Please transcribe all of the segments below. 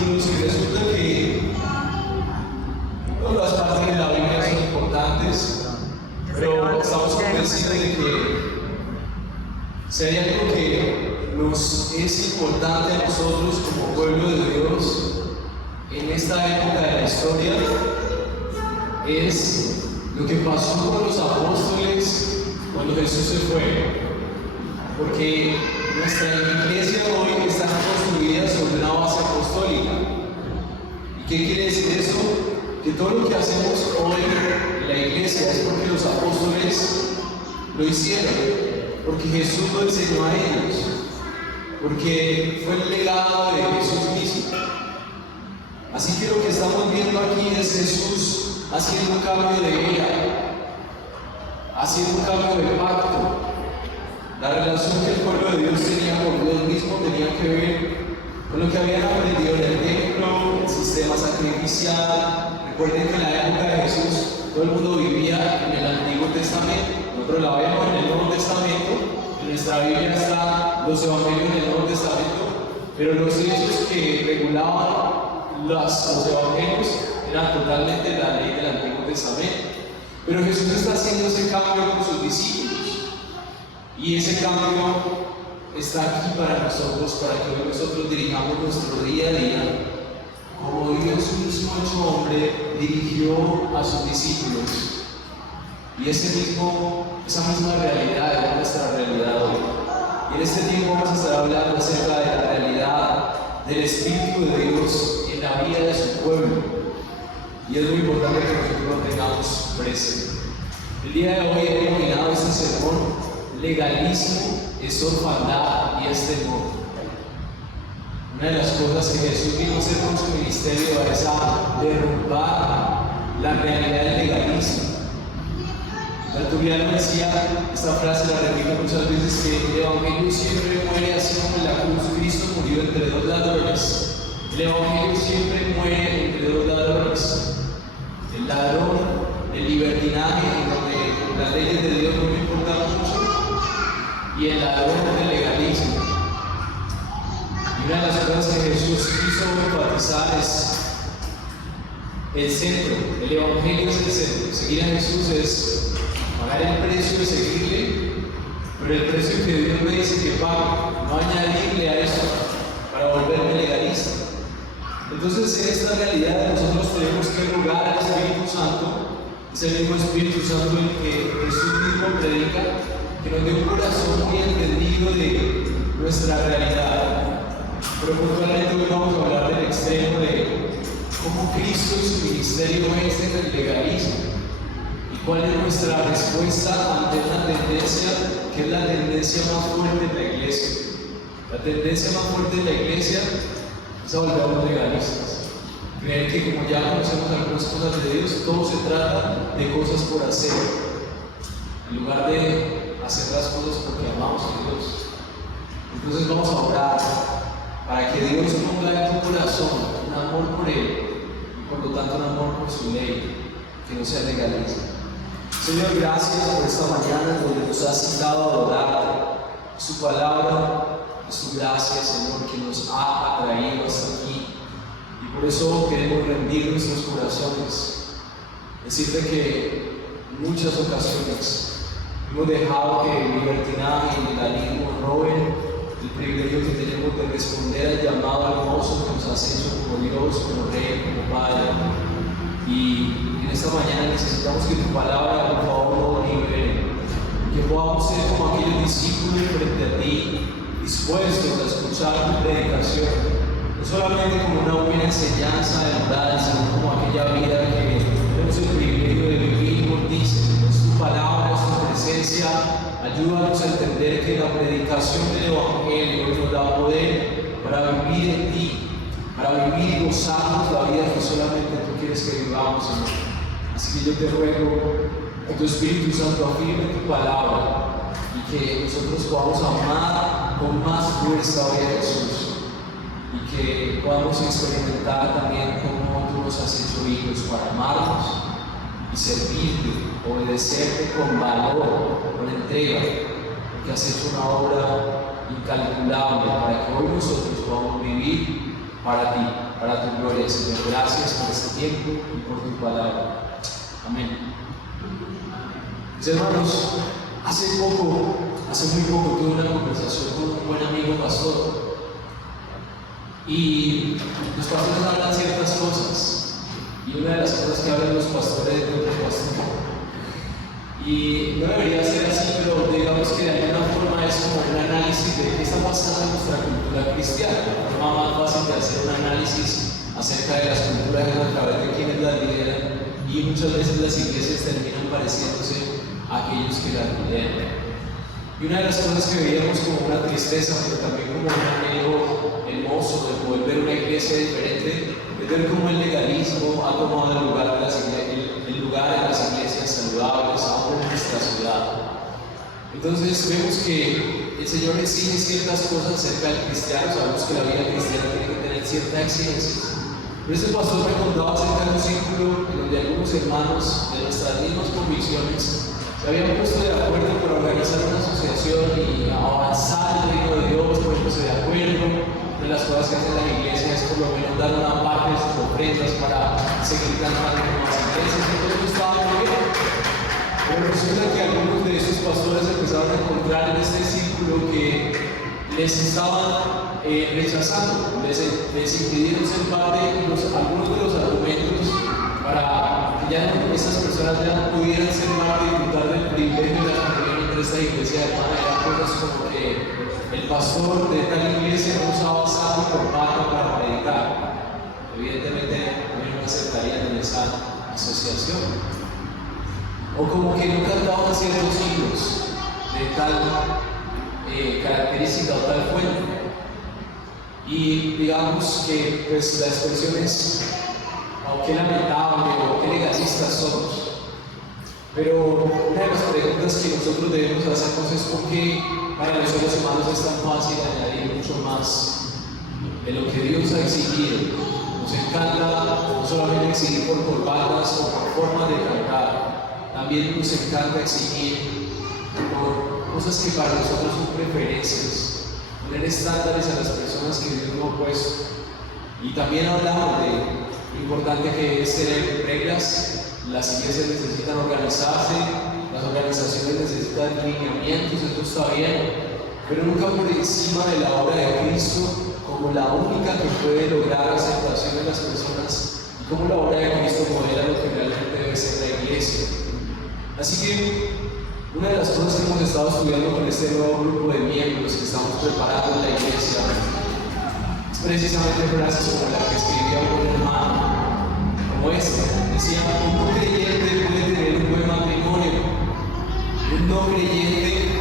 versículos y resulta que todas las partes de la Biblia son importantes, pero estamos convencidos de que si hay algo que nos es importante a nosotros como pueblo de Dios en esta época de la historia, es lo que pasó con los apóstoles cuando Jesús se fue. Porque nuestra iglesia hoy está construida sobre una base apostólica. ¿Y qué quiere decir eso? Que todo lo que hacemos hoy en la iglesia es porque los apóstoles lo hicieron, porque Jesús lo enseñó a ellos, porque fue el legado de Jesús mismo. Así que lo que estamos viendo aquí es Jesús haciendo un cambio de vida, haciendo un cambio de pacto. La relación que el pueblo de Dios tenía con Dios mismo tenía que ver con lo que habían aprendido en el templo, el sistema sacrificial. Recuerden que en la época de Jesús todo el mundo vivía en el Antiguo Testamento. Nosotros la vemos en el Nuevo Testamento. En nuestra Biblia están los evangelios del Nuevo Testamento, pero los hechos que regulaban los evangelios eran totalmente la ley del Antiguo Testamento. Pero Jesús está haciendo ese cambio con sus discípulos. Y ese cambio está aquí para nosotros, para que hoy nosotros dirijamos nuestro día a día, como Dios mismo hecho hombre dirigió a sus discípulos. Y esa misma realidad es nuestra realidad hoy. Y en este tiempo vamos a estar hablando acerca de la realidad del Espíritu de Dios en la vida de su pueblo. Y es muy importante que nosotros lo tengamos presente. El día de hoy he denominado este sermón legalismo, es orfandad y es temor. Una de las cosas que Jesús vino a hacer con su ministerio es a derrumbar la realidad del legalismo. Tertuliano decía, esta frase la repito muchas veces, que el Evangelio siempre muere así como en la cruz Cristo murió entre dos ladrones. El Evangelio siempre muere entre dos ladrones. El ladrón del libertinaje, donde las leyes de Dios no me importan mucho, y el ladrón del legalismo. Y una de las cosas que Jesús quiso enfatizar es el centro. El Evangelio es el centro. Seguir a Jesús es pagar el precio de seguirle, pero el precio que Dios me dice que pague, no añadirle a eso para volverme legalista. Entonces, en esta realidad nosotros tenemos que rogar al Espíritu Santo, es el mismo Espíritu Santo el que Jesús mismo predica, que nos dé un corazón muy entendido de nuestra realidad. Pero puntualmente hoy vamos a hablar del extremo de cómo Cristo y su ministerio es en el legalismo y cuál es nuestra respuesta ante una tendencia que es la tendencia más fuerte en la iglesia. La tendencia más fuerte en la iglesia es a volvernos legalistas. Creer que como ya conocemos algunas cosas de Dios, todo se trata de cosas por hacer, en lugar de hacer las cosas porque amamos a Dios. Entonces vamos a orar para que Dios ponga en tu corazón un amor por Él y por lo tanto un amor por su ley, que no sea legalista. Señor, gracias por esta mañana donde nos has citado a adorar su palabra, su gracia, Señor, que nos ha atraído hasta aquí. Y por eso queremos rendir nuestros corazones, decirte que en muchas ocasiones hemos dejado que el libertinaje y el legalismo roben el privilegio que tenemos de responder al llamado hermoso que nos has hecho como Dios, como Rey, como Padre. Y en esta mañana necesitamos que tu palabra, por favor, nos libere, que podamos ser como aquellos discípulos frente a ti, dispuestos a escuchar tu predicación, no solamente como una buena enseñanza de moral, sino como aquella vida que tenemos el privilegio de vivir por ti. Es tu palabra, es tu presencia. Ayúdanos a entender que la predicación del Evangelio nos da poder para vivir en ti, para vivir y gozarnos la vida que solamente tú quieres que vivamos, Señor. Así que yo te ruego que tu Espíritu Santo afirme tu palabra y que nosotros podamos amar con más fuerza hoy a Jesús y que podamos experimentar también cómo tú nos has hecho hijos para amarnos y servirte, obedecerte con valor, con entrega, porque has hecho una obra incalculable para que hoy nosotros podamos vivir para ti, para tu gloria, Señor. Gracias por este tiempo y por tu palabra. Amén. Mis hermanos, hace muy poco tuve una conversación con un buen amigo pastor y los pastores hablan ciertas cosas y una de las cosas que hablan los pastores es de otro pastor. Y no debería ser así, pero digamos que de alguna forma es como un análisis de qué está pasando en nuestra cultura cristiana. La forma más fácil de hacer un análisis acerca de las culturas es a través de quienes las lideran, y muchas veces las iglesias terminan pareciéndose a aquellos que las lideran. Y una de las cosas que veíamos como una tristeza, pero también como un anhelo hermoso de poder ver una iglesia diferente, es ver cómo el legalismo ha tomado el lugar de las iglesias saludables, aún en nuestra ciudad. Entonces vemos que el Señor exige ciertas cosas acerca del cristiano. Sabemos que la vida cristiana tiene que tener ciertas exigencias. Pero este pastor me contaba acerca de un círculo en donde algunos hermanos de nuestras mismas convicciones se habían puesto de acuerdo para organizar una asociación y avanzar el reino de Dios, poniéndose de acuerdo. Una de las cosas que hace la iglesia es por lo menos dar una parte de sus ofrendas para seguir cantando en más iglesias. Entonces estaba muy bien. Pero resulta que algunos de esos pastores empezaron a encontrar en este círculo que les estaban rechazando, les impidieron ser parte, y algunos de los argumentos para que ya esas personas ya no pudieran ser parte y disfrutar del privilegio de la comunión entre esta iglesia hermana, eran cosas como que el pastor de tal iglesia no usaba saco y corbata para predicar. Evidentemente no aceptarían en esa asociación. O como que no cantaban ciertos himnos de tal característica o tal fuente. Y digamos que pues la expresión es, oh, qué lamentable o qué legalistas somos. Pero una de las preguntas que nosotros debemos hacernos es por qué para los seres humanos es tan fácil añadir mucho más de lo que Dios ha exigido. Nos encanta no solamente exigir por corbatas o por formas de cantar, también nos encanta exigir por cosas que para nosotros son preferencias, poner estándares a las personas que Dios no ha puesto. Y también hablamos de lo importante que es tener reglas. Las iglesias necesitan organizarse, las organizaciones necesitan lineamientos, esto está bien, pero nunca por encima de la obra de Cristo como la única que puede lograr aceptación de las personas y como la obra de Cristo modela lo que realmente debe ser la iglesia. Así que una de las cosas que hemos estado estudiando con este nuevo grupo de miembros que estamos preparando en la iglesia es precisamente frases como la que escribía un hermano, como esta. Decía, un no creyente puede tener un buen matrimonio. Un no creyente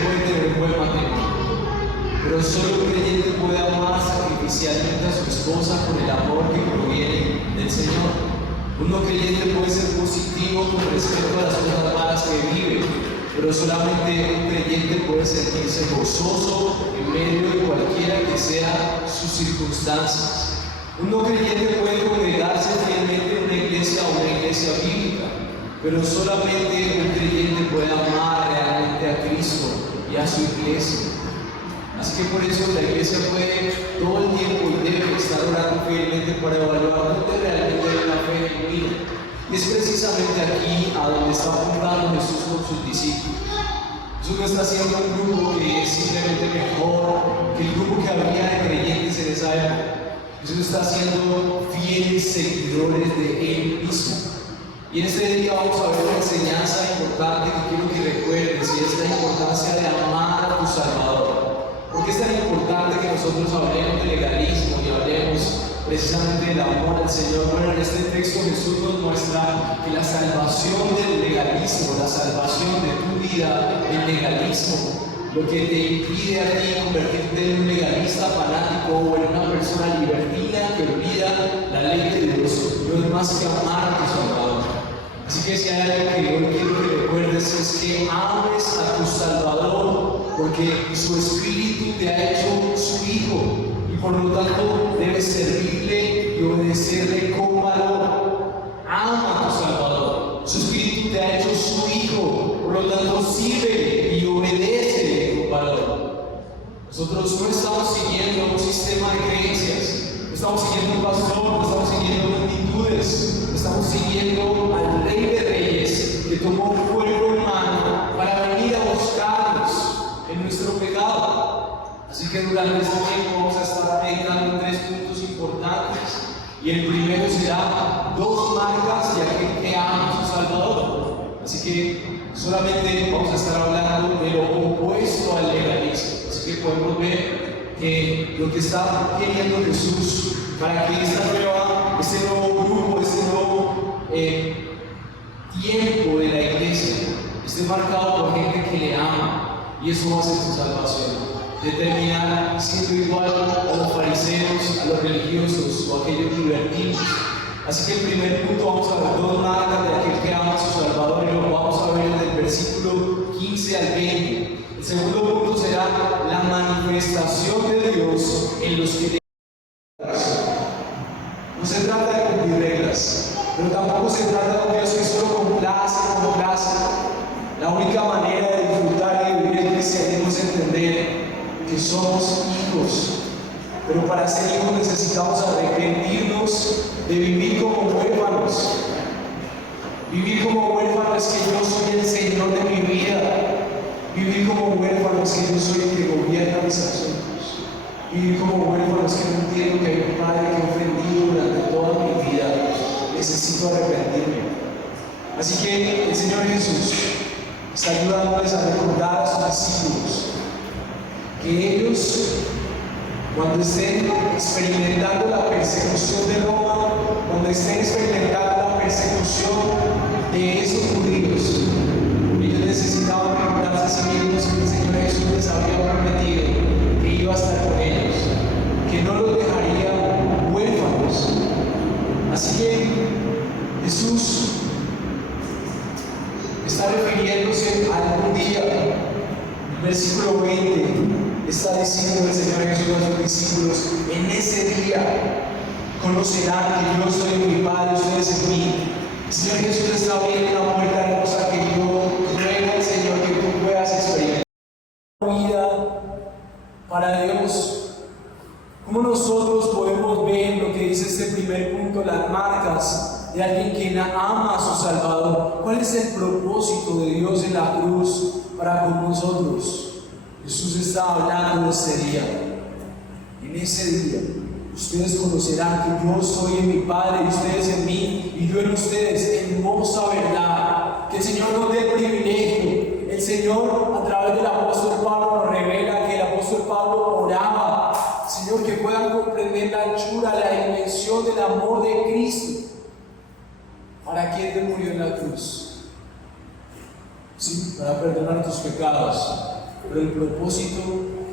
puede tener un buen matrimonio. Pero solo un creyente puede amar sacrificialmente a su esposa con el amor que proviene del Señor. Un no creyente puede ser positivo con respecto a las cosas malas que vive, pero solamente un creyente puede sentirse gozoso en medio de cualquiera que sea sus circunstancias. Un no creyente puede congregarse fielmente en una iglesia o una iglesia bíblica, pero solamente un creyente puede amar realmente a Cristo y a su iglesia. Así que por eso la iglesia puede todo el tiempo y debe estar orando fielmente para evaluar dónde realmente hay una fe genuina. Y es precisamente aquí a donde está apuntando Jesús con sus discípulos. Jesús no está haciendo un grupo que es simplemente mejor que el grupo que había de creyentes en esa época. Jesús está haciendo fieles seguidores de Él mismo. Y en este día vamos a ver una enseñanza importante que quiero que recuerdes, y es la importancia de amar a tu Salvador. ¿Por qué es tan importante que nosotros hablemos de legalismo y hablemos precisamente del amor al Señor? Bueno, en este texto Jesús nos muestra que la salvación del legalismo, la salvación de tu vida del legalismo, lo que te impide a ti convertirte en un legalista fanático o en una persona libertina que olvida la ley de Dios, no es más que amar a tu Salvador. Así que si hay algo que hoy quiero que recuerdes es que ames a tu Salvador, porque su Espíritu te ha hecho su Hijo y por lo tanto debes servirle y obedecerle con valor. Ama a tu Salvador, su Espíritu te ha hecho su Hijo, por lo tanto sírvele y obedécele con valor. Nosotros no estamos siguiendo un sistema de creencias, no estamos siguiendo un pastor, no estamos siguiendo multitudes, no estamos siguiendo al Rey de Reyes que tomó un cuerpo humano para venir a buscarnos en nuestro pecado. Así que durante este tiempo vamos a estar meditando en 3 puntos importantes. Y el primero será 2 marcas de aquel que ama a su Salvador. Así que solamente vamos a estar hablando de lo opuesto al legalismo. Así que podemos ver que lo que está queriendo Jesús para que este nuevo grupo, este nuevo tiempo de la iglesia esté marcado por gente que le ama, y eso va a ser su salvación. De terminar siendo igual a los fariseos, a los religiosos o a aquellos libertinos. Así que el primer punto vamos a ver 2 marcas de aquel que ama a su Salvador, y lo vamos a ver del versículo 15 al 20. El segundo punto será la manifestación de Dios en los que le aman. No se trata de cumplir reglas, pero tampoco se trata de un Dios que solo complace. La única manera de disfrutar y de vivir el cristianismo es entender que somos hijos, pero para ser hijos necesitamos arrepentirnos de vivir como huérfanos. Vivir como huérfanos es que yo soy el Señor de mi vida. Vivir como huérfanos es que yo soy el que gobierna mis asuntos. Vivir como huérfanos es que no entiendo que hay un Padre que he ofendido durante toda mi vida. Necesito arrepentirme. Así que el Señor Jesús está ayudándoles a recordar a sus discípulos que ellos, cuando estén experimentando la persecución de Roma, cuando estén experimentando la persecución de esos judíos, ellos necesitaban recordarse a sí mismos que el Señor Jesús les había prometido que iba a estar con ellos, que no los dejaría huérfanos. Así que Jesús está refiriéndose a algún día. El versículo 20 está diciendo el Señor Jesús a sus discípulos: en ese día conocerán que yo soy en mi Padre y ustedes en mí. El Señor Jesús está abriendo una puerta hermosa que yo ruego al Señor que tú puedas experimentar. Vida para Dios. ¿Cómo nosotros podemos ver lo que dice este primer punto, las marcas de alguien que ama a su Salvador? ¿Cuál es el propósito de Dios en la cruz para con nosotros? Jesús está hablando de ese día. En ese día, ustedes conocerán que yo soy en mi Padre y ustedes en mí y yo en ustedes. Hermosa verdad, que el Señor nos dé el privilegio. El Señor, a través del apóstol Pablo, nos revela que el apóstol Pablo oraba, Señor, que puedan comprender la anchura, la dimensión del amor de Cristo. ¿Para quién te murió en la cruz? Sí, para perdonar tus pecados. Pero el propósito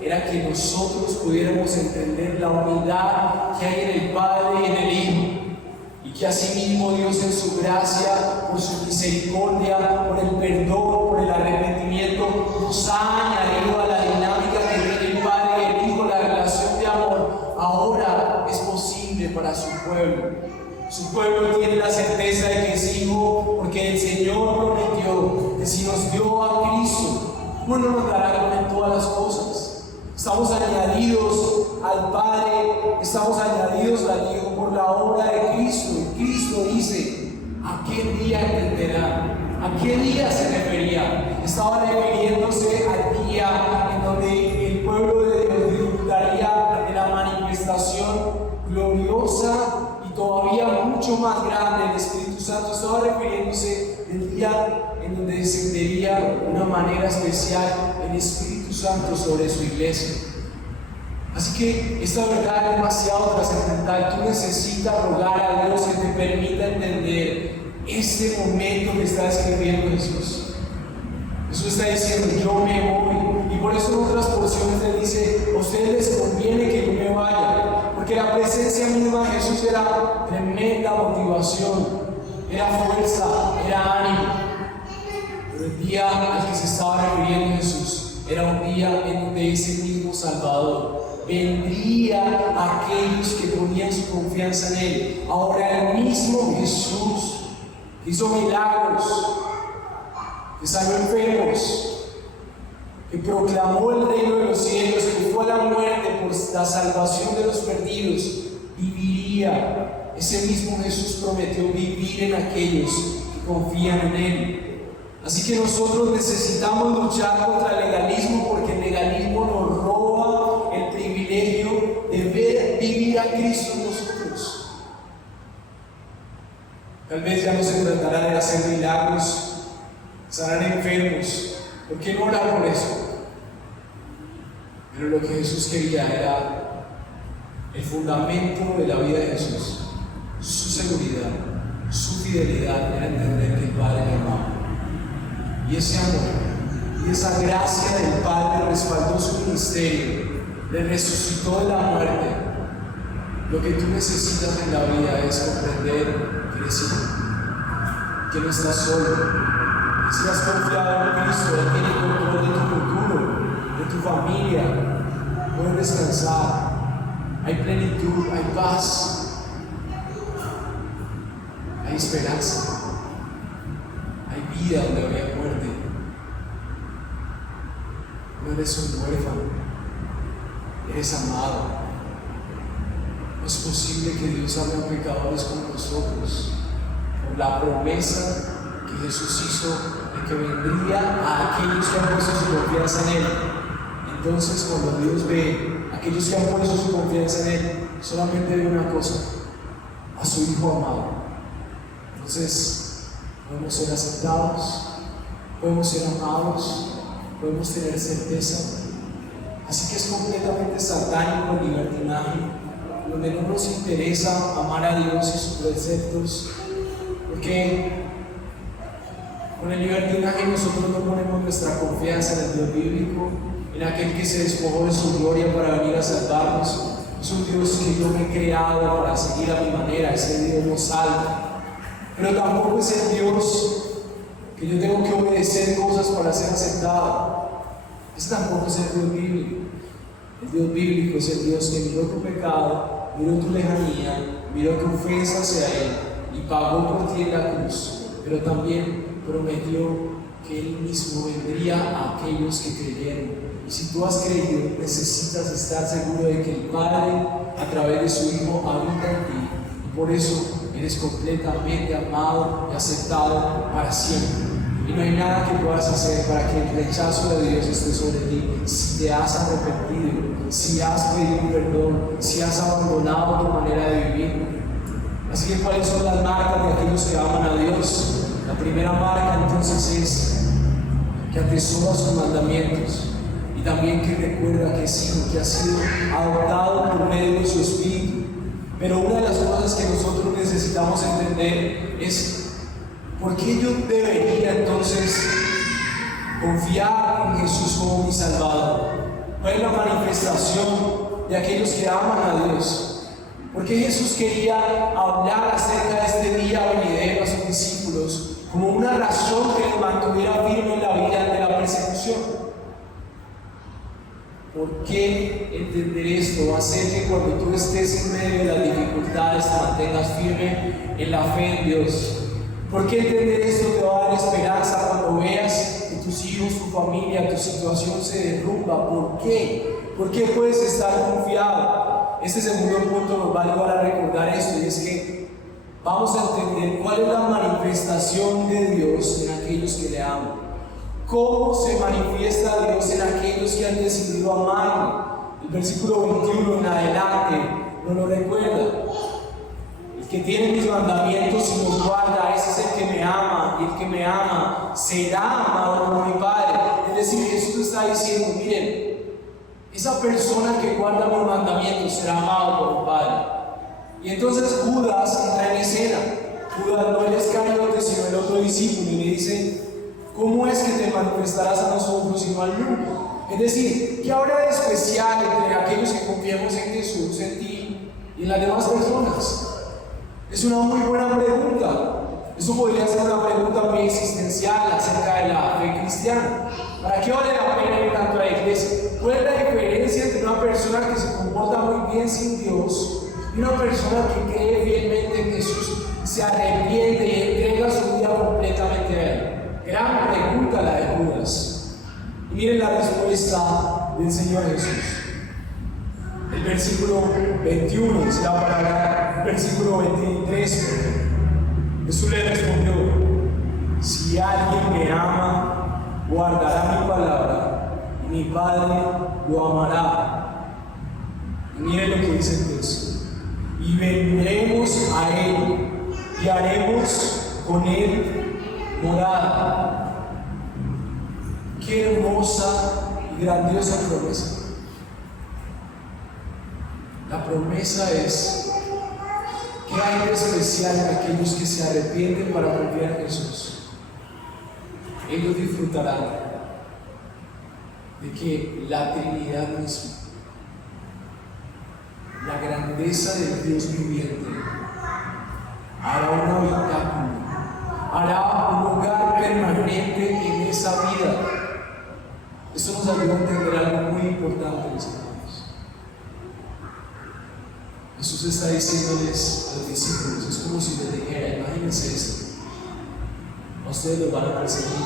era que nosotros pudiéramos entender la unidad que hay en el Padre y en el Hijo, y que asimismo Dios en su gracia, por su misericordia, por el perdón, por el arrepentimiento, nos ha añadido a la dinámica que tiene el Padre y el Hijo, la relación de amor. Ahora es posible para su pueblo. Su pueblo tiene la certeza de que es hijo, porque el Señor prometió que si nos dio a Cristo, ¿cómo no nos dará con Él todas las cosas? Estamos añadidos al Padre, estamos añadidos al Hijo por la obra de Cristo. Y Cristo dice: ¿a qué día entenderán? ¿A qué día se refería? Estaba refiriéndose al día en donde el pueblo de Dios disfrutaría de la manifestación gloriosa y todavía mucho más grande del Espíritu Santo. Estaba refiriéndose al día en donde descendería de una manera especial el Espíritu Santo sobre su iglesia. Así que esta verdad es demasiado trascendental. Tú necesitas rogar a Dios que te permita entender este momento que está escribiendo Jesús. Jesús está diciendo: yo me voy. Y por eso en otras porciones Él dice: a ustedes les conviene que yo me vaya. Porque la presencia misma de Jesús era tremenda motivación, era fuerza, era ánimo. Pero el día al que se estaba refiriendo Jesús era un día en donde ese mismo Salvador vendría a aquellos que ponían su confianza en Él. Ahora el mismo Jesús hizo milagros, que sanó enfermos, que proclamó el reino de los cielos, que fue a la la salvación de los perdidos, viviría. Ese mismo Jesús prometió vivir en aquellos que confían en Él. Así que nosotros necesitamos luchar contra el legalismo, porque el legalismo nos roba el privilegio de ver vivir a Cristo en nosotros. Tal vez ya no se tratará de hacer milagros, sanar enfermos. ¿Por qué no orar por eso? Pero lo que Jesús quería era el fundamento de la vida de Jesús, su seguridad, su fidelidad, era entender que el Padre le amaba. Y ese amor y esa gracia del Padre respaldó su ministerio, le resucitó de la muerte. Lo que tú necesitas en la vida es comprender que eres hijo, que no estás solo. Si has confiado en Cristo, Él tiene control de tu futuro, de tu familia. Puedes descansar. Hay plenitud, hay paz, hay esperanza, hay vida donde había muerte. No eres un huérfano, eres amado. No es posible que Dios haga pecadores como nosotros, por la promesa que Jesús hizo de que vendría a aquellos que han puesto su confianza en Él. Entonces, cuando Dios ve a aquellos que han puesto su confianza en Él, solamente ve una cosa: a su Hijo amado. Entonces, podemos ser aceptados, podemos ser amados, podemos tener certeza. Así que es completamente satánico el libertinaje, donde no nos interesa amar a Dios y sus preceptos, porque con el libertinaje nosotros no ponemos nuestra confianza en el Dios bíblico, en aquel que se despojó de su gloria para venir a salvarnos. Es un Dios que yo me he creado para seguir a mi manera. Ese Dios no salva. Pero tampoco es el Dios que yo tengo que obedecer cosas para ser aceptado. Ese tampoco es el Dios bíblico. El Dios bíblico es el Dios que miró tu pecado, miró tu lejanía, miró tu ofensa hacia Él y pagó por ti en la cruz. Pero también prometió que Él mismo vendría a aquellos que creyeron. Y si tú has creído, necesitas estar seguro de que el Padre, a través de su Hijo, habita en ti. Y por eso eres completamente amado y aceptado para siempre. Y no hay nada que puedas hacer para que el rechazo de Dios esté sobre ti. Si te has arrepentido, si has pedido perdón, si has abandonado tu manera de vivir. Así que, ¿cuáles son las marcas de aquellos que aman a Dios? La primera marca entonces es que atesora sus mandamientos, y también que recuerda que es hijo, que ha sido adoptado por medio de su Espíritu. Pero una de las cosas que nosotros necesitamos entender es por qué yo debería entonces confiar en Jesús como mi Salvador. ¿Cuál es la manifestación de aquellos que aman a Dios? ¿Por qué Jesús quería hablar acerca de este día venidero a sus discípulos como una razón que los mantuviera firme en la vida ante la persecución? ¿Por qué entender esto va a hacer que cuando tú estés en medio de las dificultades te mantengas firme en la fe en Dios? ¿Por qué entender esto te va a dar esperanza cuando veas que tus hijos, tu familia, tu situación se derrumba? ¿Por qué? ¿Por qué puedes estar confiado? Este segundo punto nos va a ayudar a recordar esto, y es que vamos a entender cuál es la manifestación de Dios en aquellos que le aman. ¿Cómo se manifiesta Dios en aquellos que han decidido amarlo? El versículo 21 en adelante nos lo recuerda. El que tiene mis mandamientos y los guarda, ese es el que me ama, y el que me ama será amado por mi Padre. Es decir, Jesús está diciendo: miren, esa persona que guarda mis mandamientos será amado por mi Padre. Y entonces Judas entra en escena. Judas no el Iscariote, sino el otro discípulo, y le dice: ¿cómo es que te manifestarás a nosotros y no al mundo? Es decir, ¿qué habrá de especial entre aquellos que confiamos en Jesús, en ti y en las demás personas? Es una muy buena pregunta. Eso podría ser una pregunta muy existencial acerca de la fe cristiana. ¿Para qué vale la pena ir tanto a la iglesia? ¿Cuál es la diferencia entre una persona que se comporta muy bien sin Dios y una persona que cree fielmente en Jesús, se arrepiente y entrega su vida completamente a Él? Gran pregunta la de Judas. Y miren la respuesta del Señor Jesús. El versículo 21 dice la palabra, versículo 23, Jesús le respondió: si alguien me ama, guardará mi palabra, y mi Padre lo amará. Y miren lo que dice el texto: y vendremos a Él, y haremos con Él morada. Qué hermosa y grandiosa promesa. La promesa es que hay de especial en aquellos que se arrepienten para confiar en Jesús. Ellos disfrutarán de que la Trinidad misma, la grandeza del Dios viviente, hará un habitáculo, hará un lugar permanente en esa vida. Esto nos ayuda a entender algo muy importante, mis hermanos. Jesús está diciéndoles a los discípulos, es como si les dijera: imagínense esto, a ustedes los van a perseguir,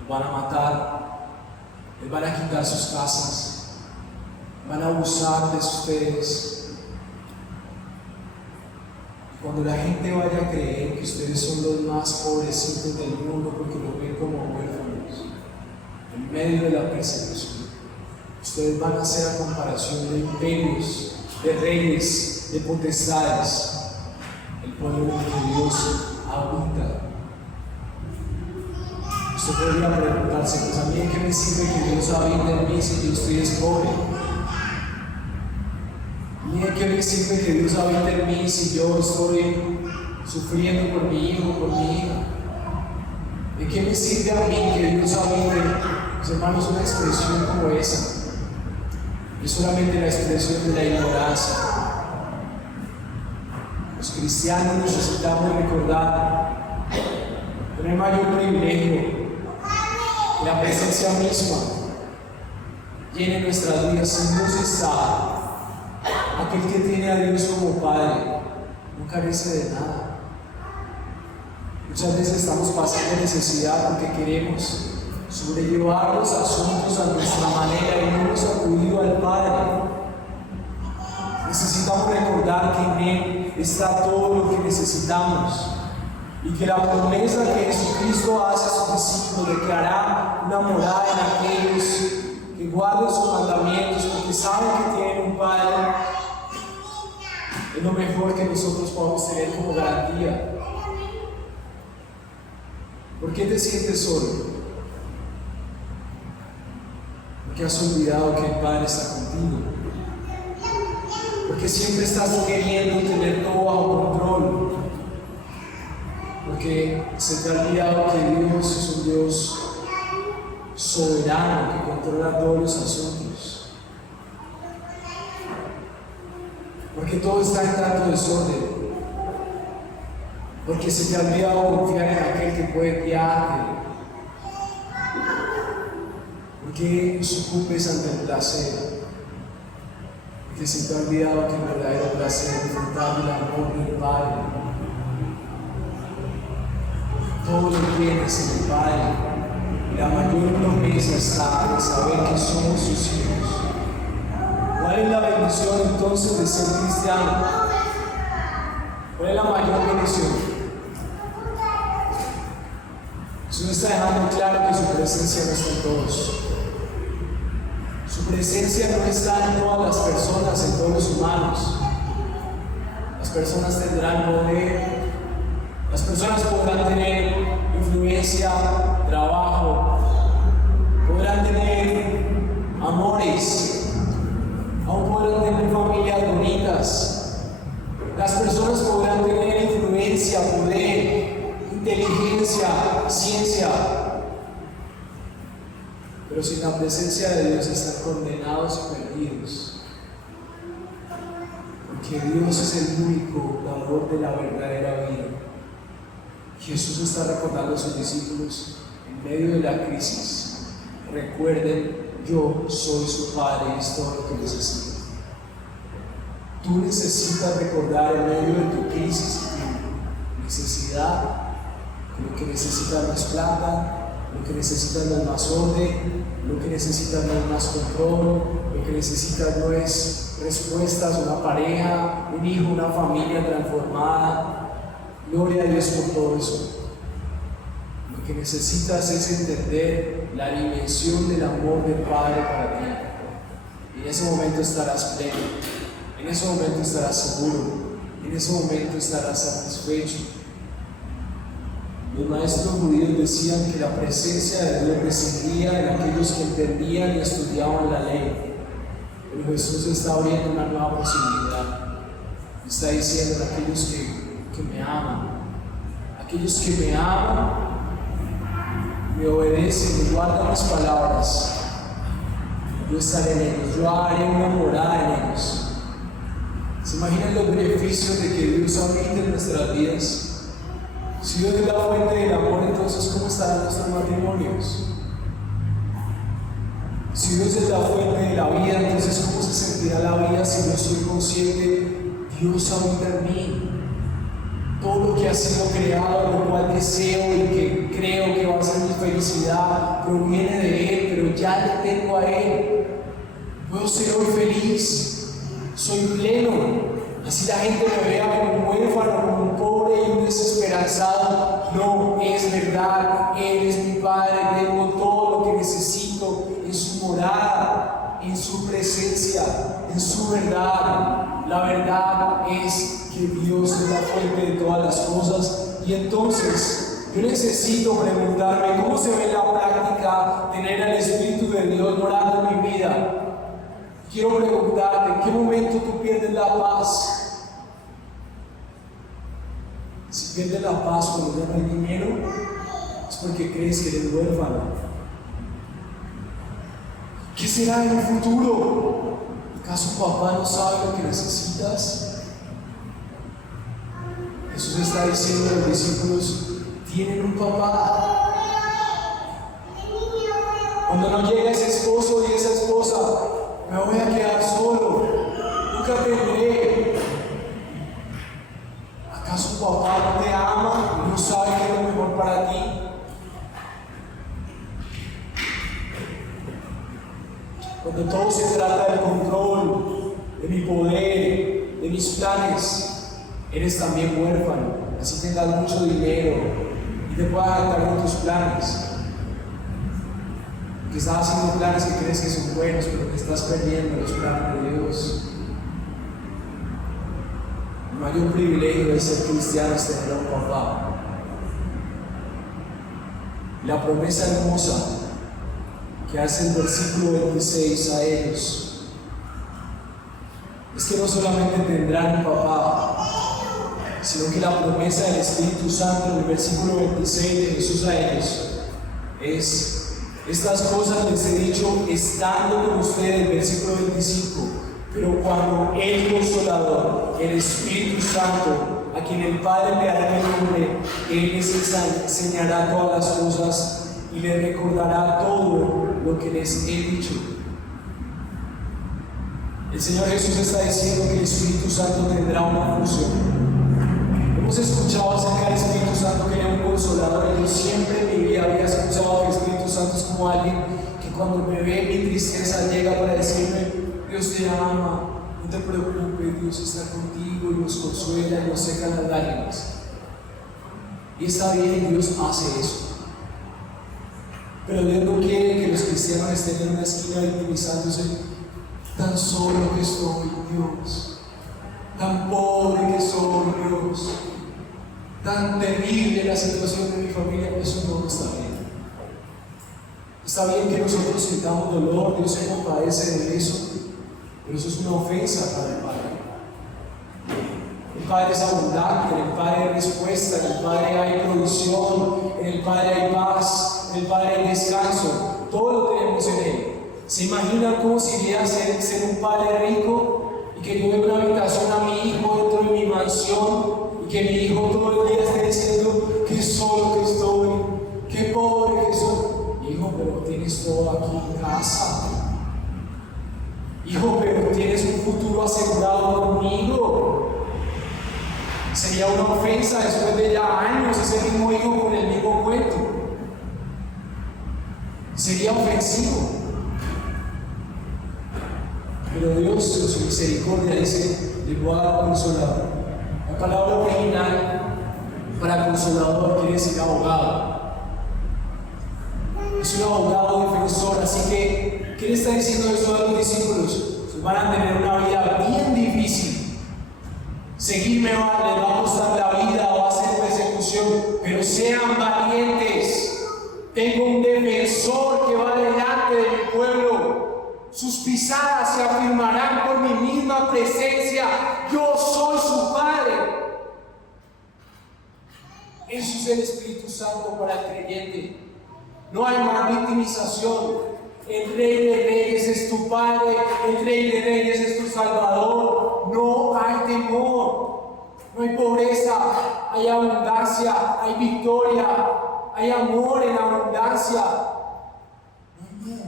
los van a matar, les van a quitar sus casas, van a abusar de ustedes. Y cuando la gente vaya a creer que ustedes son los más pobrecitos del mundo porque los ven como huérfanos, en medio de la persecución, ustedes van a hacer a comparación de imperios, de reyes, de potestades, el pueblo en el que Dios habita. Usted podría preguntarse: pues a mí ¿en qué me sirve que Dios habite en mí si yo estoy pobre? ¿A mí en qué me sirve que Dios habite en mí si yo estoy sufriendo por mi hijo, por mi hija? ¿De qué me sirve a mí que Dios habite? Mis hermanos, una expresión como esa es solamente la expresión de la ignorancia. Los cristianos necesitamos recordar tener mayor privilegio, que la presencia misma llene nuestras vidas. Si Dios está, aquel que tiene a Dios como Padre no carece de nada. Muchas veces estamos pasando necesidad porque queremos sobrellevar los asuntos a nuestra manera y no hemos acudido al Padre. Necesitamos recordar que en Él está todo lo que necesitamos y que la promesa que Jesucristo hace a sus discípulos de que hará una morada en aquellos que guarden sus mandamientos porque saben que tienen un Padre, es lo mejor que nosotros podemos tener como garantía. ¿Por qué te sientes solo? Porque has olvidado que el Padre está contigo. Porque siempre estás queriendo tener todo bajo control. Porque se te ha olvidado que Dios es un Dios soberano que controla todos los asuntos. Porque todo está en tanto desorden. Porque se te ha olvidado confiar en aquel que puede guiarte. Porque sucumbes ante el placer. Porque se te ha olvidado que el verdadero placer es disfrutar del amor del Padre. Todo lo tienes en el Padre. Y la mayor promesa está en saber que somos sus hijos. ¿Cuál es la bendición entonces de ser cristiano? ¿Cuál es la mayor bendición? Jesús está dejando claro que su presencia no está en todos. Su presencia no está en todas las personas, en todos los humanos. Las personas tendrán poder, las personas podrán tener influencia, trabajo, podrán tener amores, aún podrán tener familias bonitas. Las personas podrán tener influencia, poder, inteligencia, ciencia, pero sin la presencia de Dios están condenados y perdidos, porque Dios es el único dador de la verdadera vida. Jesús está recordando a sus discípulos en medio de la crisis: recuerden, yo soy su Padre y es todo lo que necesitan. Tú necesitas recordar en medio de tu crisis y tu necesidad que lo que necesitas no es plata, Lo que necesitas no es más orden, lo que necesitas no es más control, lo que necesitas no es respuestas, una pareja, un hijo, una familia transformada. Gloria a Dios por todo eso. Lo que necesitas es entender la dimensión del amor del Padre para ti. Y en ese momento estarás pleno, en ese momento estarás seguro, en ese momento estarás satisfecho. Los maestros judíos decían que la presencia de Dios descendía en aquellos que entendían y estudiaban la ley. Pero Jesús está abriendo una nueva posibilidad. Está diciendo a aquellos que me aman, aquellos que me aman, me obedecen y guardan mis palabras, yo estaré en ellos, yo haré una morada en ellos. ¿Se imaginan los beneficios de que Dios habite en nuestras vidas? Si Dios es la fuente del amor, entonces ¿cómo estarán nuestros matrimonios? Si Dios es la fuente de la vida, entonces ¿cómo se sentirá la vida si yo soy consciente? Dios habita en mí. Todo lo que ha sido creado, lo cual deseo y que creo que va a ser mi felicidad, proviene de Él, pero ya le tengo a Él. Puedo ser hoy feliz, soy pleno. Así la gente me vea como un huérfano, como un pobre y un desesperanzado. No, es verdad, Él es mi Padre, tengo todo lo que necesito en su morada, en su presencia, en su verdad. La verdad es que Dios es la fuente de todas las cosas. Y entonces yo necesito preguntarme cómo se ve en la práctica tener al Espíritu de Dios morando en mi vida. Quiero preguntarte, ¿en qué momento tú pierdes la paz? Si pierdes la paz cuando ya no hay dinero, es porque crees que eres huérfano. ¿Qué será en el futuro? ¿Acaso papá no sabe lo que necesitas? Jesús está diciendo a los discípulos, tienen un papá. Cuando no llega ese esposo y esa esposa, me voy a quedar solo, nunca tendré. ¿Acaso papá no te ama y no sabe qué es lo mejor para ti? Cuando todo se trata del control, de mi poder, de mis planes, eres también huérfano. Así tengas mucho dinero y te puedas adaptar en tus planes. Que estás haciendo planes que crees que son buenos, pero que estás perdiendo los planes de Dios. El mayor privilegio de ser cristiano es tener a un papá. La promesa hermosa que hace el versículo 26 a ellos es que no solamente tendrán un papá, sino que la promesa del Espíritu Santo en el versículo 26 de Jesús a ellos es: estas cosas les he dicho estando con ustedes, versículo 25, pero cuando el Consolador, el Espíritu Santo, a quien el Padre le dará el nombre, Él les enseñará todas las cosas y les recordará todo lo que les he dicho. El Señor Jesús está diciendo que el Espíritu Santo tendrá una función. Hemos escuchado acerca del Espíritu Santo que era un consolador. Yo siempre en mi vida había escuchado que el Espíritu Santo es como alguien que cuando me ve mi tristeza llega para decirme: Dios te ama, no te preocupes, Dios está contigo y nos consuela y nos seca las lágrimas. Y está bien, Dios hace eso. Pero Dios no quiere que los cristianos estén en una esquina victimizándose. Tan solo que estoy, Dios. Tan pobre que soy, Dios. Tan terrible la situación de mi familia. Eso no está bien. Está bien que nosotros sintamos dolor, Dios se compadece de eso, pero eso es una ofensa para el Padre. El Padre es abundante, en el Padre hay respuesta, en el Padre hay provisión, en el Padre hay paz, en el Padre hay descanso. Todo lo tenemos en Él. ¿Se imaginan cómo sería ser un padre rico y que yo dé una habitación a mi hijo dentro de mi mansión y que mi hijo todo el día esté diciendo qué solo que estoy, qué pobre que soy? Hijo, pero tienes todo aquí en casa. Hijo, pero tienes un futuro asegurado conmigo. Sería una ofensa después de ya años ese mismo hijo con el mismo cuento. sería ofensivo. Pero Dios, en su misericordia, dice: le voy a dar consolador. La palabra original para consolador quiere decir abogado. Es un abogado defensor. Así que, ¿qué le está diciendo eso a los discípulos? Van a tener una vida bien difícil. Seguirme les va a costar la vida, va a ser persecución, pero sean valientes. Tengo un defensor que va delante de mi pueblo. Sus pisadas se afirmarán por mi misma presencia. Yo soy su Padre. Eso es el Espíritu Santo para el creyente. No hay más victimización. El Rey de Reyes es tu Padre, el Rey de Reyes es tu Salvador. No hay temor, no hay pobreza, hay abundancia, hay victoria, hay amor en abundancia. No hay miedo,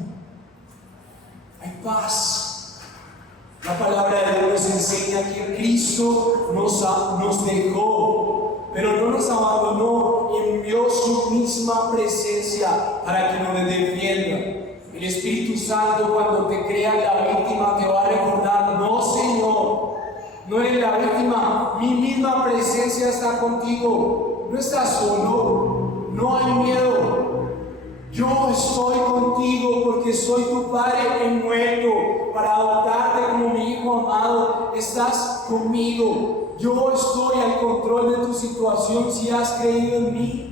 hay paz. La palabra de Dios nos enseña que Cristo nos dejó, pero no nos abandonó, envió su misma presencia para que nos defienda. El Espíritu Santo, cuando te crea la víctima, te va a recordar: no, Señor, no eres la víctima, mi misma presencia está contigo, no estás solo, no hay miedo, yo estoy contigo porque soy tu Padre envuelto para adoptarte como mi hijo amado. Estás conmigo, yo estoy al control de tu situación si has creído en mí.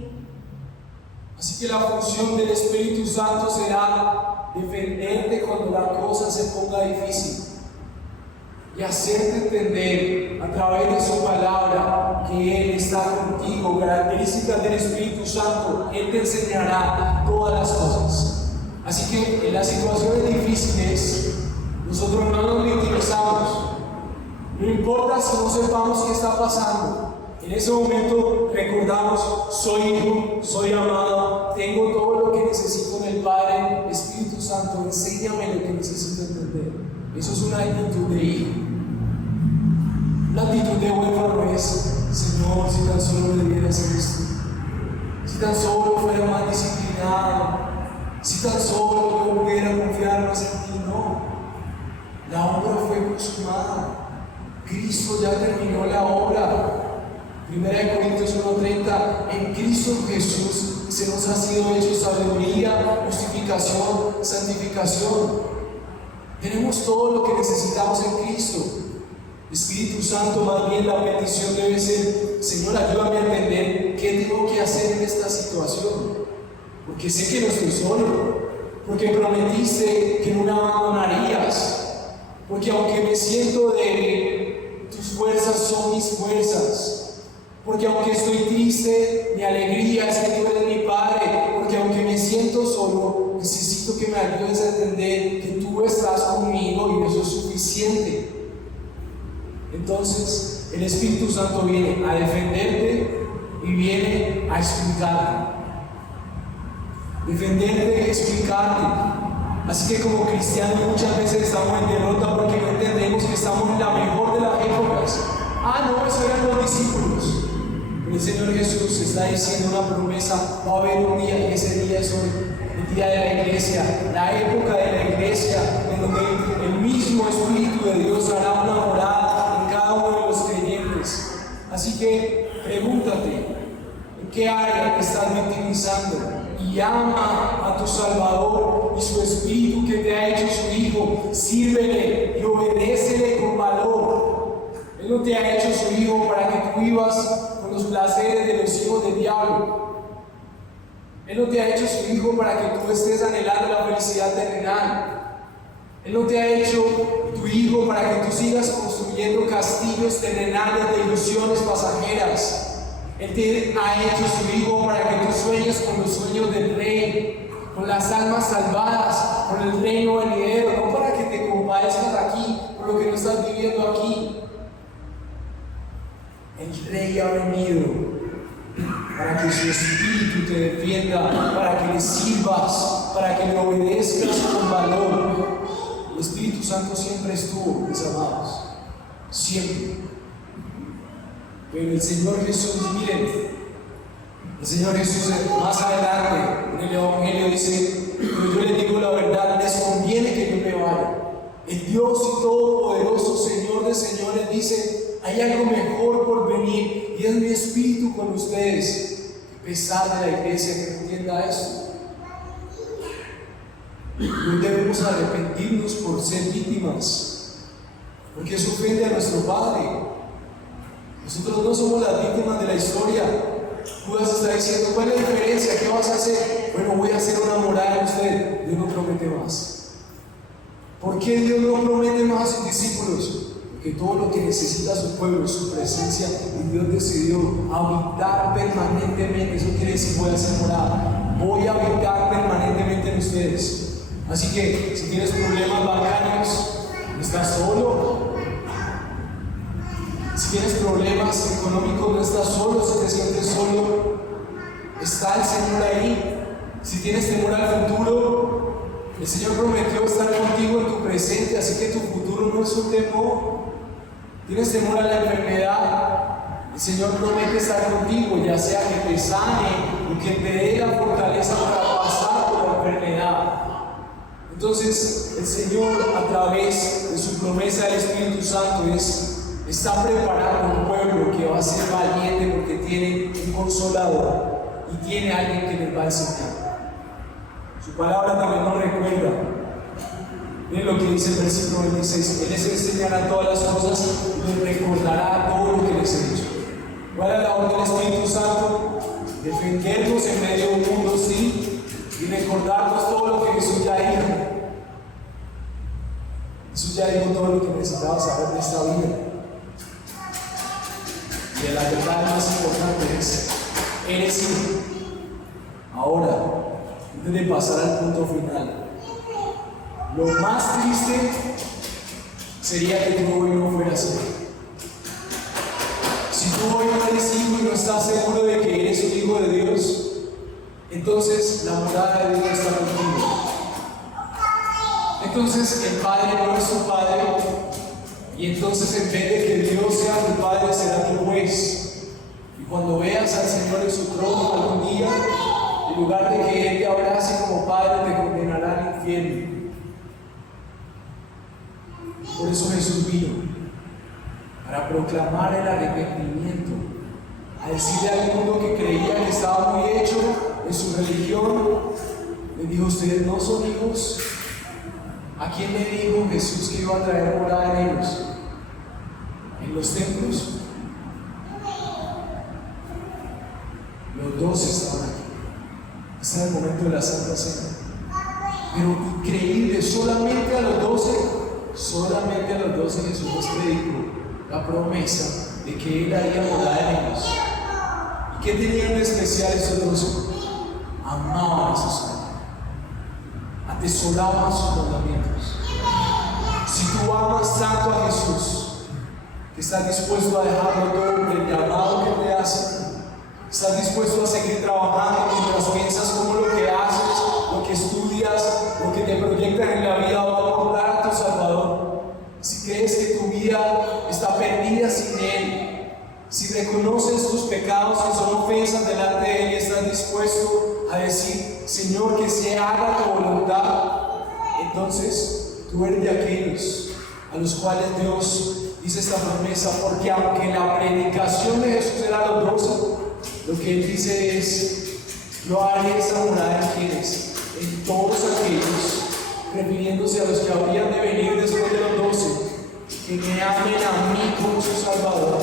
Así que la función del Espíritu Santo será defenderte cuando la cosa se ponga difícil y hacerte entender a través de su palabra que Él está contigo. Características del Espíritu Santo: Él te enseñará todas las cosas. Así que en las situaciones difíciles nosotros no nos victimizamos. No importa si no sepamos qué está pasando. En ese momento recordamos: soy hijo, soy amado, tengo todo lo que necesito del Padre. Espíritu Santo, enséñame lo que necesito entender. Eso es una actitud de hijo. La actitud de huérfano es: Señor, si tan solo me dieras esto, si tan solo fuera más disciplinado, si tan solo yo pudiera confiar más en ti. No, la obra fue consumada. Cristo ya terminó la obra. 1 Corintios 1:30: en Cristo Jesús se nos ha sido hecho sabiduría, justificación, santificación. Tenemos todo lo que necesitamos en Cristo. Espíritu Santo, más bien la petición debe ser: Señor, ayúdame a entender qué tengo que hacer en esta situación, porque sé que no estoy solo, porque prometiste que no me abandonarías, porque aunque me siento débil, tus fuerzas son mis fuerzas. Porque aunque estoy triste, mi alegría es que tú eres mi Padre. Porque aunque me siento solo, necesito que me ayudes a entender que tú estás conmigo y eso es suficiente. Entonces, el Espíritu Santo viene a defenderte y viene a explicarte. Defenderte, explicarte. Así que como cristianos muchas veces estamos en derrota porque no entendemos que estamos en la mejor de las épocas. No, eso eran los discípulos. El Señor Jesús está diciendo una promesa: va a haber un día, y ese día es hoy, el día de la iglesia, la época de la iglesia, en donde el mismo Espíritu de Dios hará una morada en cada uno de los creyentes. Así que pregúntate: ¿en qué área te estás victimizando? Y ama a tu Salvador y su Espíritu que te ha hecho su Hijo. Sírvele y obedécele con valor. Él no te ha hecho su Hijo para que tú vivas los placeres de los hijos del diablo. Él no te ha hecho su hijo para que tú estés anhelando la felicidad terrenal. Él no te ha hecho tu hijo para que tú sigas construyendo castillos terrenales de ilusiones pasajeras. Él te ha hecho su hijo para que tú sueñes con los sueños del Rey, con las almas salvadas, con el reino venidero, no para que te compadezcas aquí por lo que no estás viviendo aquí. El Rey ha venido para que su Espíritu te defienda, para que le sirvas, para que le obedezcas con valor. El Espíritu Santo siempre estuvo, mis amados, siempre. Pero el Señor Jesús, miren, el Señor Jesús más adelante en el Evangelio dice: Pero yo les digo la verdad, les conviene que yo me vaya. El Dios y Todopoderoso, Señor de señores, dice: hay algo mejor por venir, y es mi espíritu con ustedes. A pesar de la iglesia que no entienda esto, no debemos arrepentirnos por ser víctimas, porque eso ofende a nuestro Padre. Nosotros no somos las víctimas de la historia. Judas está diciendo: ¿cuál es la diferencia? ¿Qué vas a hacer? Bueno, voy a hacer una morada en usted. Dios no promete más. ¿Por qué Dios no promete más a sus discípulos? Porque todo lo que necesita su pueblo es su presencia, y Dios decidió habitar permanentemente. Eso quiere decir: voy a hacer morada, voy a habitar permanentemente en ustedes. Así que si tienes problemas bancarios, no estás solo. Si tienes problemas económicos, no estás solo. Si te sientes solo, está el Señor ahí. Si tienes temor al futuro, el Señor prometió estar contigo en tu presente, así que tu futuro no es un temor. Tienes temor a la enfermedad, el Señor promete estar contigo, ya sea que te sane o que te dé la fortaleza para pasar por la enfermedad. Entonces, el Señor, a través de su promesa del Espíritu Santo, está preparando un pueblo que va a ser valiente, porque tiene un consolador y tiene alguien que les va a enseñar. Su palabra también nos recuerda. Miren lo que dice el versículo 26: Él les enseñará todas las cosas y les recordará todo lo que les he dicho. ¿Cuál es la labor del Espíritu Santo? Defendernos en medio de un mundo hostil y recordarnos todo lo que Jesús ya dijo. Jesús ya dijo todo lo que necesitaba saber de esta vida. Y la verdad más importante es: eres hijo. Ahora, antes de pasar al punto final, lo más triste sería que tú hoy no fueras hijo. Si tú hoy no eres hijo y no estás seguro de que eres un hijo de Dios, entonces la morada de Dios está contigo. Entonces el Padre no es tu Padre, y entonces en vez de que Dios sea tu Padre, será tu juez. Y cuando veas al Señor en su trono algún día, en lugar de que Él te abrace como Padre, te condenará al infierno. Por eso Jesús vino, para proclamar el arrepentimiento, a decirle al mundo que creía que estaba muy hecho en su religión. Le dijo: ustedes no son hijos. ¿A quién le dijo Jesús que iba a traer morada en ellos? ¿En los templos? Los 12 estaban aquí. Este es el momento de la Santa Cena. Pero increíble, solamente a los 12 Jesús nos predicó la promesa de que Él haría morada en ellos. ¿Y qué tenían de especial esos 12? Amaban a Jesús, atesoraban sus mandamientos. Si tú amas tanto a Jesús, que estás dispuesto a dejarlo todo por el llamado que te hace, estás dispuesto a seguir trabajando mientras piensas cómo lo que haces, lo que estudias, lo que te proyectas en la vida va a aportar a tu Salvador. Si crees que tu vida está perdida sin Él, si reconoces tus pecados que son ofensas delante de Él y estás dispuesto a decir: Señor, que se haga tu voluntad, entonces tú eres de aquellos a los cuales Dios dice esta promesa, porque aunque la predicación de Jesús era a los 12, lo que Él dice es: yo haré esa morada en quienes, en todos aquellos, refiriéndose a los que habrían de venir después de los 12, que me amen a mí como su Salvador,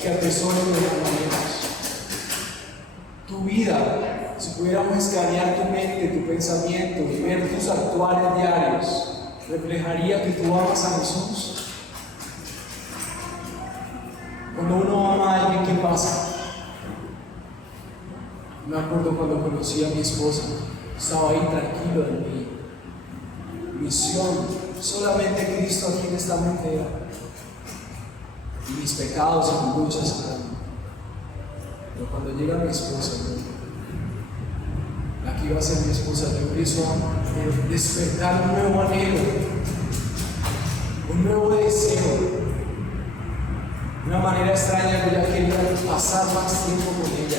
que atesoren mis mandamientos. Tu vida, si pudiéramos escanear tu mente, tu pensamiento y ver tus actuales diarios, reflejaría que tú amas a Jesús. Cuando uno ama a alguien, ¿qué pasa? Me acuerdo cuando conocí a mi esposa, estaba ahí tranquilo en mi misión, solamente Cristo aquí en esta mentira, y mis pecados y mis luchas. Pero cuando llega mi esposa, la que iba a ser mi esposa, yo empiezo a despertar un nuevo anhelo, un nuevo deseo. De una manera extraña, yo ya quería pasar más tiempo con ella,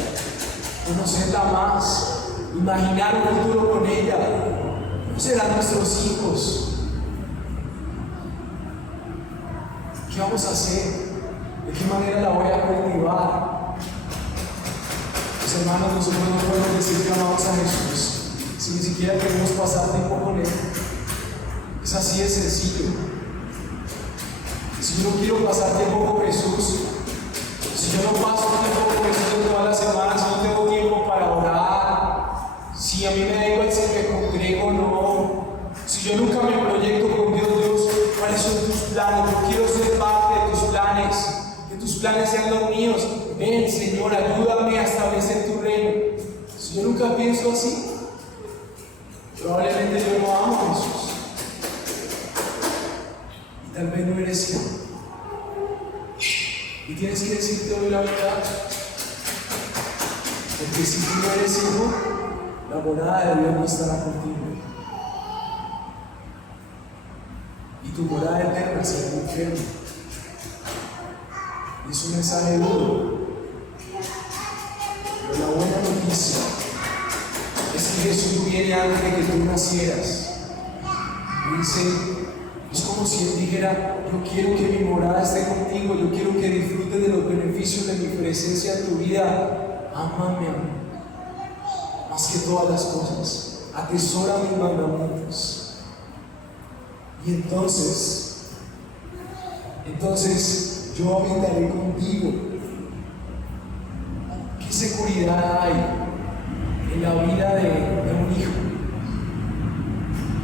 conocerla más, imaginar un futuro con ella. ¿Cómo serán nuestros hijos? ¿Qué vamos a hacer? ¿De qué manera la voy a cultivar? Pues hermanos, nosotros no podemos decir que amamos a Jesús si ni siquiera queremos pasar tiempo con Él. Es así de sencillo. Si yo no quiero pasar tiempo con Jesús, si yo no paso tiempo con Jesús todas las semanas, si no tengo tiempo para orar, si a mí me da igual si me congrego o no, si yo nunca me proyecto con Dios, ¿cuáles son tus planes? Yo quiero ser parte de tus planes, que tus planes sean los míos. Ven, Señor, ayúdame a establecer tu reino. Si yo nunca pienso así, probablemente yo no amo a Jesús. Y tal vez no eres hijo. Y tienes que decirte hoy la verdad. Porque si tú no eres hijo, la morada de Dios no estará contigo. Y tu morada eterna será el infierno. Y es un mensaje duro. Pero la buena noticia es que Jesús viene antes de que tú nacieras. Y dice, es como si Él dijera, yo quiero que mi morada esté contigo, yo quiero que disfrutes de los beneficios de mi presencia en tu vida. Ámame a mí, más que todas las cosas. Atesora mis mandamientos. Y entonces yo habitaré contigo. ¿Qué seguridad hay en la vida de un hijo?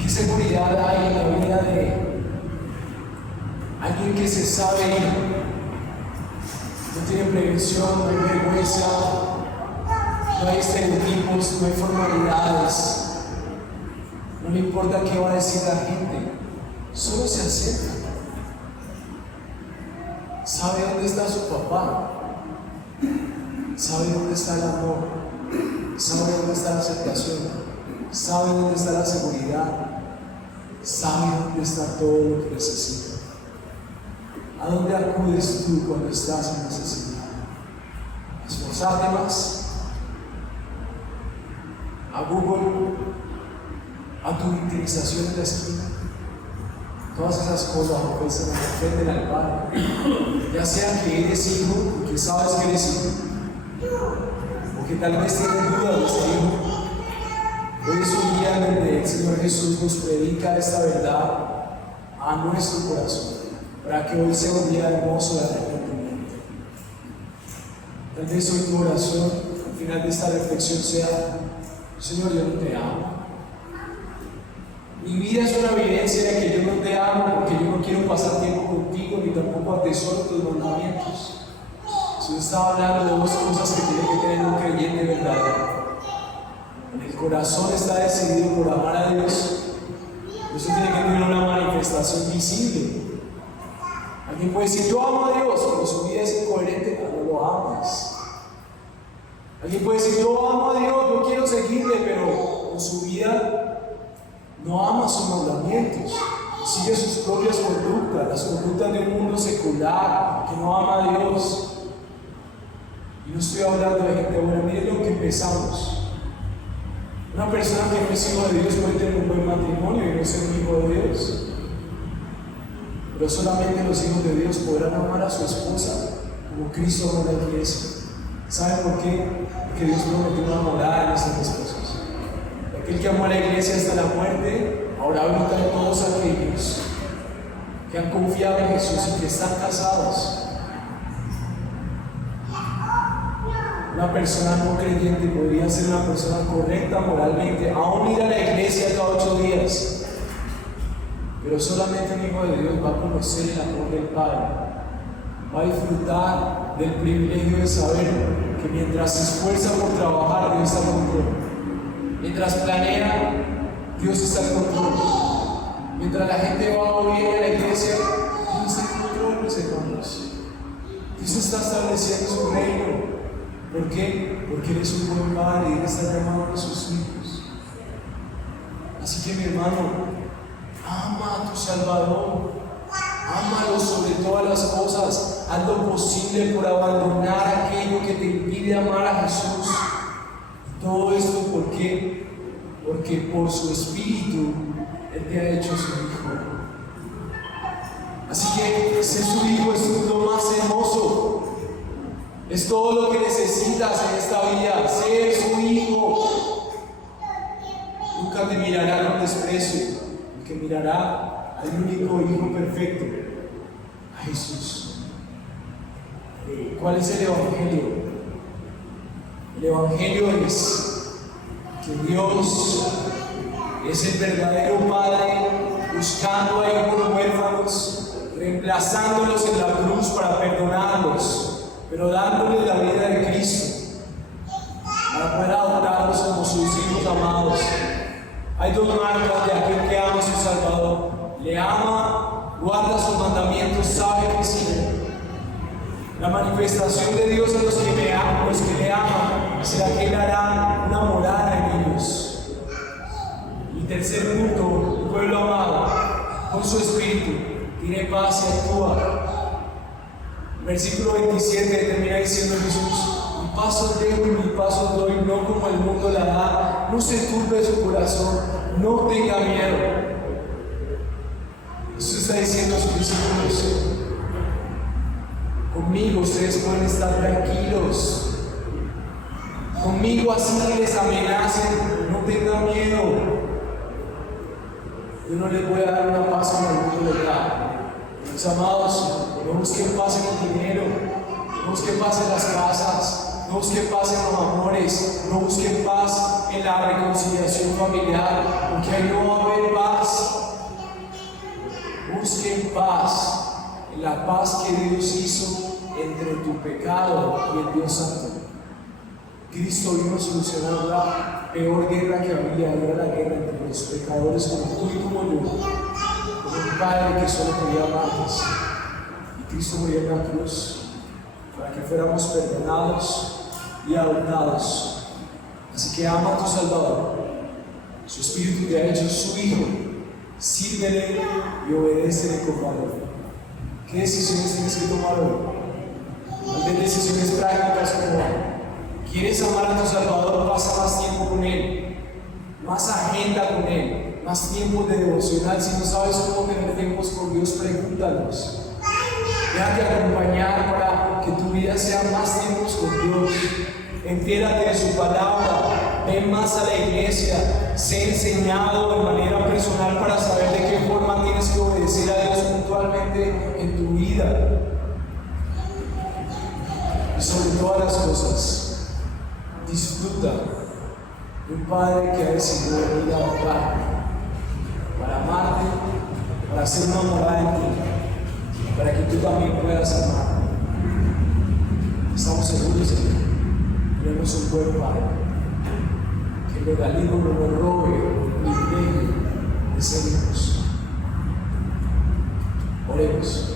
¿Qué seguridad hay en la vida de alguien que se sabe ir? No tiene prevención, no hay vergüenza, no hay estereotipos, no hay formalidades. No le importa qué va a decir la gente, solo se acerca. Sabe dónde está su papá, sabe dónde está el amor, sabe dónde está la aceptación, sabe dónde está la seguridad, sabe dónde está todo lo que necesita. ¿A dónde acudes tú cuando estás en necesidad? ¿A esforzarte más? ¿A Google? ¿A tu victimización en la esquina? Todas esas cosas ofenden al Padre. Ya sea que eres hijo, porque sabes que eres hijo, o que tal vez tienes dudas de ser hijo. Hoy es un día en donde el Señor Jesús nos predica esta verdad a nuestro corazón, para que hoy sea un día hermoso de arrepentimiento. Tal vez hoy tu oración, al final de esta reflexión, sea: Señor, yo no te amo. Mi vida es una evidencia de que yo no te amo, porque yo no quiero pasar tiempo contigo, ni tampoco atesoro tus mandamientos. Si yo estaba hablando de dos cosas que tiene que tener un creyente verdadero. En el corazón está decidido por amar a Dios. Eso tiene que tener una manifestación visible. Alguien puede decir, yo amo a Dios, pero su vida es incoherente, no lo amas. Alguien puede decir, yo amo a Dios, yo quiero seguirle, pero en su vida no ama sus mandamientos, sigue sus propias conductas, las conductas de un mundo secular que no ama a Dios. Y no estoy hablando de gente buena, miren lo que empezamos. Una persona que no es hijo de Dios puede tener un buen matrimonio y no ser un hijo de Dios. Pero solamente los hijos de Dios podrán amar a su esposa como Cristo amó a la iglesia. ¿Saben por qué? Porque Dios prometió una morada en nuestras esposas. Aquel que amó a la iglesia hasta la muerte, ahora habita en todos aquellos que han confiado en Jesús y que están casados. Una persona no creyente podría ser una persona correcta moralmente, aún ir a la iglesia cada 8 días. Pero solamente un hijo de Dios va a conocer el amor del Padre, va a disfrutar del privilegio de saber que mientras se esfuerza por trabajar, Dios está al control. Mientras planea, Dios está al control. Mientras la gente va o viene a la iglesia, Dios está al control, mis hermanos. Dios está estableciendo su reino. ¿Por qué? Porque Él es un buen Padre y Él está llamando a sus hijos. Así que, mi hermano, ama a tu Salvador, ámalo sobre todas las cosas, haz lo posible por abandonar aquello que te impide amar a Jesús. Todo esto, ¿por qué? porque por su Espíritu Él te ha hecho su hijo. Así que ser su hijo es lo más hermoso. Es todo lo que necesitas en esta vida, ser su hijo. Nunca te mirará con desprecio, el que mirará al único hijo perfecto, a Jesús. ¿Cuál es el Evangelio? El Evangelio es que Dios es el verdadero Padre, buscando a hijos huérfanos, reemplazándolos en la cruz para perdonarlos, pero dándoles la vida de Cristo, para poder adoptarlos como sus hijos amados. Hay dos marcas de aquel que ama a su Salvador: le ama, guarda sus mandamientos, sabe que sigue. La manifestación de Dios a los que le aman, será que Él hará una morada en ellos. Y tercer punto, un pueblo amado, con su espíritu, tiene paz y actúa. El versículo 27 termina diciendo Jesús: mi paso os dejo y mi paso os doy, no como el mundo la da. No se turbe su corazón, no tenga miedo. Jesús está diciendo a sus discípulos: conmigo ustedes pueden estar tranquilos. Conmigo, así que les amenacen, no tengan miedo. Yo no les voy a dar una paz como el mundo les da. Mis amados, no busquen paz en el dinero, no busquen paz en las casas, no busquen paz en los amores, no busquen paz en la reconciliación familiar, porque ahí no va a haber paz. Busquen paz en la paz que Dios hizo entre tu pecado y el Dios Santo. Cristo vino a solucionar la peor guerra que había, era la guerra entre los pecadores como tú y como yo, como un padre que solo quería amarnos. Y Cristo murió en la cruz para que fuéramos perdonados y adoptados. Así que ama a tu Salvador. Su Espíritu te ha hecho su hijo. Sírvele y obedécele con valor. ¿Qué decisiones tienes que tomar hoy? Tal vez decisiones prácticas como: ¿quieres amar a tu Salvador? Pasa más tiempo con Él, más agenda con Él, más tiempo de devocional. Si no sabes cómo tener tiempos con Dios, pregúntalos. Déjate acompañar para que tu vida sea más tiempos con Dios. Entérate de su palabra, ven más a la iglesia, sé enseñado de manera personal para saber de qué forma tienes que obedecer a Dios puntualmente en tu vida. Y sobre todas las cosas, disfruta de un Padre que ha decidido venir a adoptarte, para amarte, para hacer una morada en ti, para que tú también puedas amar. Estamos seguros de que tenemos un buen Padre, que el legalismo no nos robe el privilegio de ser hijos. Oremos.